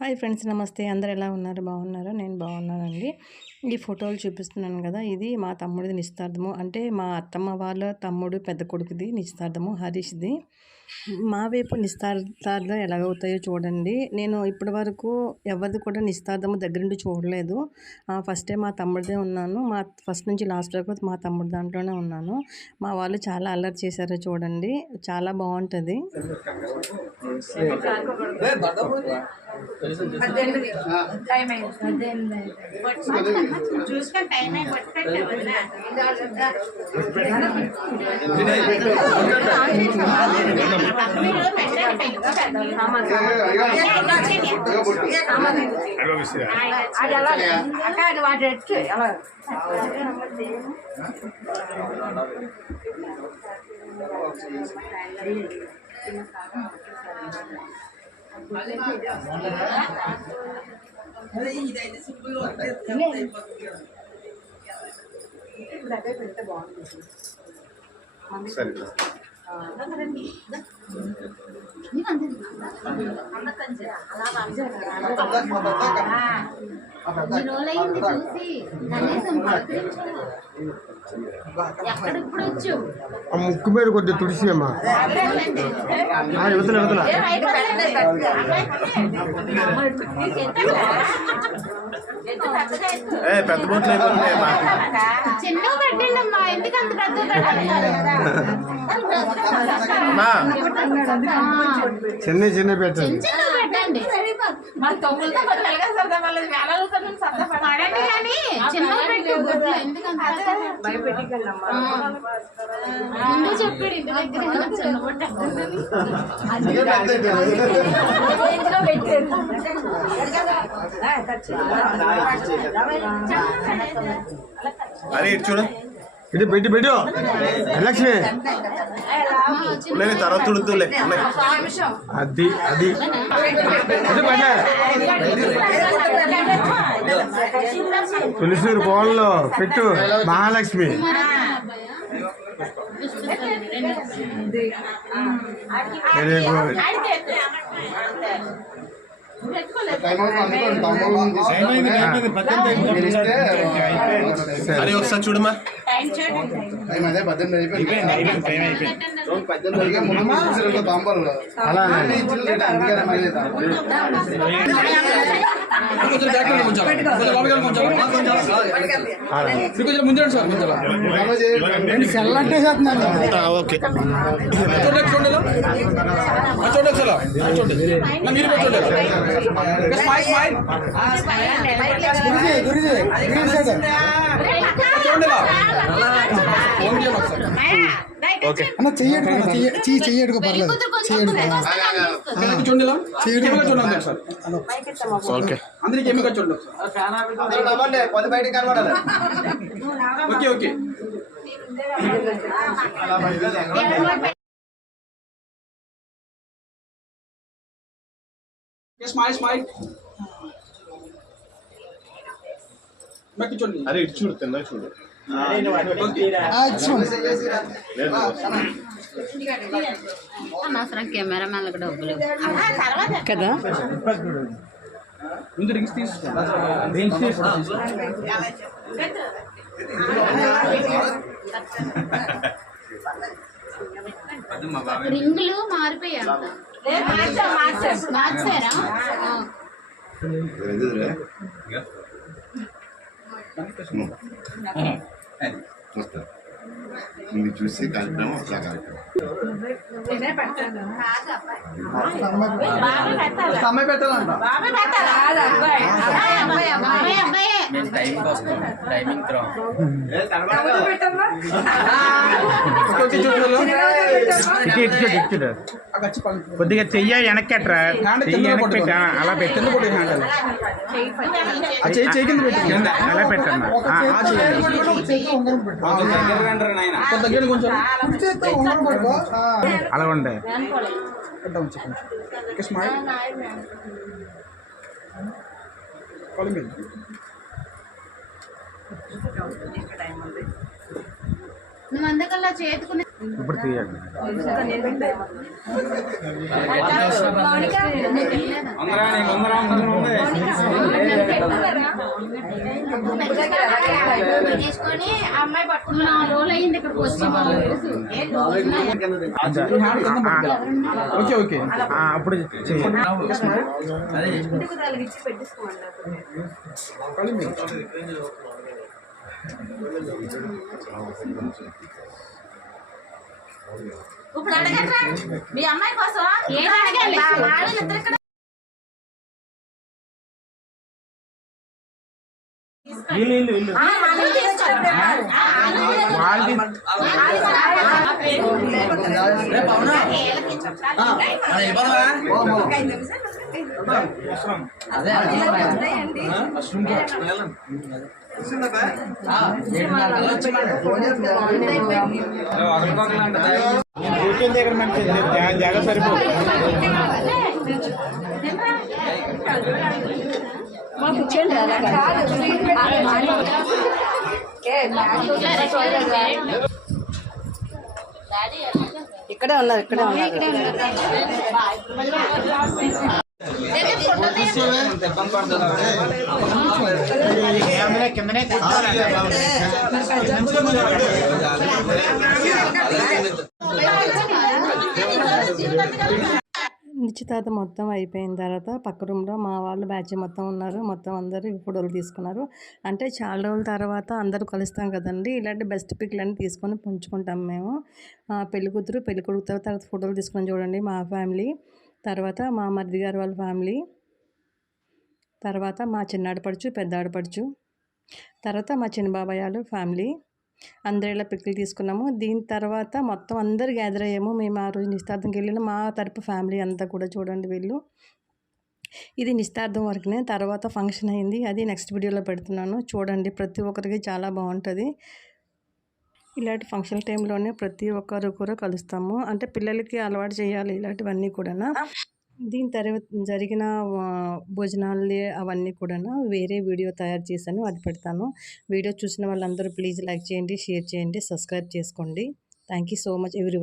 Hi friends నమస్తే అందరు ఎలా ఉన్నారు బాగున్నారా? నేను బాగున్నానండి. ఈ ఫోటోలు చూపిస్తున్నాను కదా ఇది మా తమ్ముడిది నిశ్చితార్థము. అంటే మా అత్తమ్మ వాళ్ళ తమ్ముడు పెద్ద కొడుకుది నిశ్చితార్థము హరీష్ది. మా వైపు నిశ్చితార్థాలు ఎలాగవుతాయో చూడండి. నేను ఇప్పటి వరకు ఎవరిది కూడా నిశ్చితార్థము దగ్గర నుండి చూడలేదు. ఫస్ట్ టైం మా తమ్ముడిదే ఉన్నాను. మా ఫస్ట్ నుంచి లాస్ట్ వరకు మా తమ్ముడు దాంట్లోనే ఉన్నాను. మా వాళ్ళు చాలా అల్లరి చేశారో చూడండి. చాలా బాగుంటుంది. టైం అయింది. చూసుకొని టైం అయింది అది ఎలా అది వాటి ఎచ్చు ఎలా సరే. ఈ చూసి కనీసం వచ్చు ఆ ముక్కు మీద కొద్దిగా తుడిసి అమ్మా. ఏ పెద్ద బోట్లు అయిపోతున్నాయి మా చిన్న పెట్టండి అమ్మా ఎందుకు అంత పెద్ద అమ్మా. చిన్న చిన్న పెట్టండి. చిన్న పెట్టండి. పడండి కానీ చిన్న పెట్టు గుడ్లు ఎందుకు అంత పెద్ద? ఆ. ముందు చెప్పాడు ఇంటి దగ్గర చిన్న అరే ఇటు చూడు. ఇటు పెట్టు పెట్టు. లక్ష్మి. నేను తర్వాత తుడుతులే అది అది. తులసూరు కోళ్ళలో పెట్టు. మహాలక్ష్మి. వెరీ గుడ్ అరే ఒకసారి చూడమ్మా. అదే పద్దెనిమిది అయిపోయింది పద్దెనిమిది అయిపోయి ముందు ఓకే ఓకే పెళ్ళి కూతురు కొంచెం ఓకే అందరికి ఏమి చూడండి కనబడాలి. ఓకే స్మైల్ బాకి చూడండి అరే ఇటు చూడు తిన్నా చూడు అనవసరం కెమెరా మ్యాన్లకు డబ్బులు కదా? ముందు రింగ్స్ తీసుకో. రింగులు మారిపోయాయి మార్చారా? ఇది చూసి కార్యక్రమం అట్లా కార్యక్రమం అమ్మాయి పెట్టాలంట. కొద్దిగా చెయ్య వెనక్కెట్రా అలా పెట్టు కింద కొట్టి హ్యాండ్ ఆ చేయి చేయి కింద పెట్టి కింద అలా కొంత దగ్గర కొంచెం అలా పెట్టాం కొంచెం ఓకే స్మైల్ కాలి మీద నువ్వు అందుకల్లా చేతుకునే ఇప్పుడు తీయండి. తీసుకొని ఆ అమ్మాయి పట్టుకుని నాలుగు రోజులు అయింది ఇక్కడికి వచ్చి. ఓకే అప్పుడు చేయండి. ఇప్పుడు అడగట్రా మీ అమ్మాయి కోసం ఏం అడగాలి? వాళ్ళది కూర్చొని దగ్గర మంచి జాగ్రత్త సరిపోతుంది ఇక్కడే ఉన్నారు ఇక్కడే ఉన్నారు. కిందనే నిశ్చితార్థం మొత్తం అయిపోయిన తర్వాత పక్క రూమ్లో మా వాళ్ళు బ్యాచ్ మొత్తం ఉన్నారు. మొత్తం అందరూ ఫోటోలు తీసుకున్నారు. అంటే చాలా రోజుల తర్వాత అందరూ కలుస్తాం కదండి. ఇలాంటి బెస్ట్ పిక్లన్నీ తీసుకొని పంచుకుంటాం మేము. పెళ్ళి కూతురు పెళ్ళి కొడుకు తర్వాత ఫోటోలు తీసుకొని చూడండి మా ఫ్యామిలీ. తర్వాత మా మరిది గారు వాళ్ళ ఫ్యామిలీ. తర్వాత మా చిన్న ఆడపడుచు పెద్ద ఆడపడుచు తర్వాత మా చిన్న బాబాయ్ వాళ్ళు ఫ్యామిలీ. అందరిలా ఇలా తీసుకున్నాము. దీని తర్వాత మొత్తం అందరు గ్యాదర్ అయ్యాము. మేము ఆ రోజు నిస్తార్థంకి వెళ్ళిన మా తరపు ఫ్యామిలీ అంతా కూడా చూడండి వీళ్ళు. ఇది నిస్తార్థం వరకునే తర్వాత ఫంక్షన్ అయింది. అది నెక్స్ట్ వీడియోలో పెడుతున్నాను. చూడండి ప్రతి ఒక్కరికి చాలా బాగుంటుంది. ఇలాంటి ఫంక్షన్ టైంలోనే ప్రతి ఒక్కరు కూడా కలుస్తాము. అంటే పిల్లలకి అలవాటు చేయాలి ఇలాంటివన్నీ కూడా దీని తర్వాత జరిగిన భోజనాలు అవన్నీ కూడా వేరే వీడియో తయారు చేశాను. అది పెడతాను. వీడియో చూసిన వాళ్ళందరూ ప్లీజ్ లైక్ చేయండి షేర్ చేయండి సబ్స్క్రైబ్ చేసుకోండి. Thank you so much every